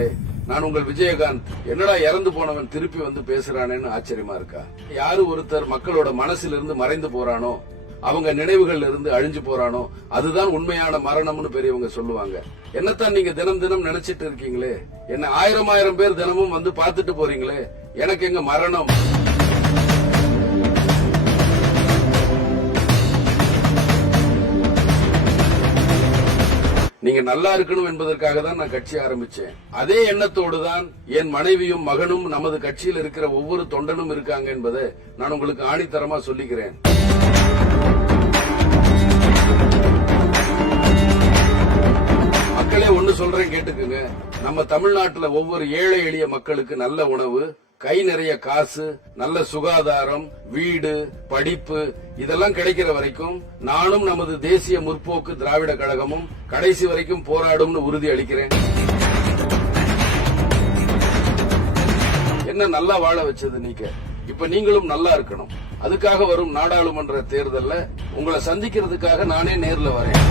சொன்னாங்களே, நான் உங்கள் விஜயகாந்த், என்னடா இறந்து போனவன் திருப்பி வந்து பேசுறானேன்னு ஆச்சரியமா இருக்கா? யாரு ஒருத்தர் மக்களோட மனசிலிருந்து மறைந்து போறானோ, அவங்க நினைவுகள்ல இருந்து அழிஞ்சு போறானோ, அதுதான் உண்மையான மரணம்னு பெரியவங்க சொல்லுவாங்க. என்னத்தான் நீங்க தினம் தினம் நினைச்சிட்டு இருக்கீங்களே, என்ன 1000 பேர் தினமும் வந்து பாத்துட்டு போறீங்களே, எனக்கு எங்க மரணம்? நீங்க நல்லா இருக்கணும் என்பதற்காக தான் நான் கட்சி ஆரம்பிச்சேன். அதே எண்ணத்தோடு தான் என் மனைவியும் மகனும் நமது கட்சியில் இருக்கிற ஒவ்வொரு தொண்டனும் இருக்காங்க என்பதை நான் உங்களுக்கு ஆணித்தரமா சொல்லிக்கிறேன். மக்களே, ஒன்னு சொல்றேன் கேட்டுக்குங்க. நம்ம தமிழ்நாட்டுல ஒவ்வொரு ஏழை எளிய மக்களுக்கு நல்ல உணவு, கை நிறைய காசு, நல்ல சுகாதாரம், வீடு, படிப்பு இதெல்லாம் கிடைக்கிற வரைக்கும் நானும் நமது தேசிய முற்போக்கு திராவிட கழகமும் கடைசி வரைக்கும் போராடும்னு உறுதி அளிக்கிறேன். என்ன நல்லா வாழ வச்சது நீங்க, இப்ப நீங்களும் நல்லா இருக்கணும். அதுக்காக வரும் நாடாளுமன்ற தேர்தல்ல உங்களை சந்திக்கிறதுக்காக நானே நேர்ல வரேன்.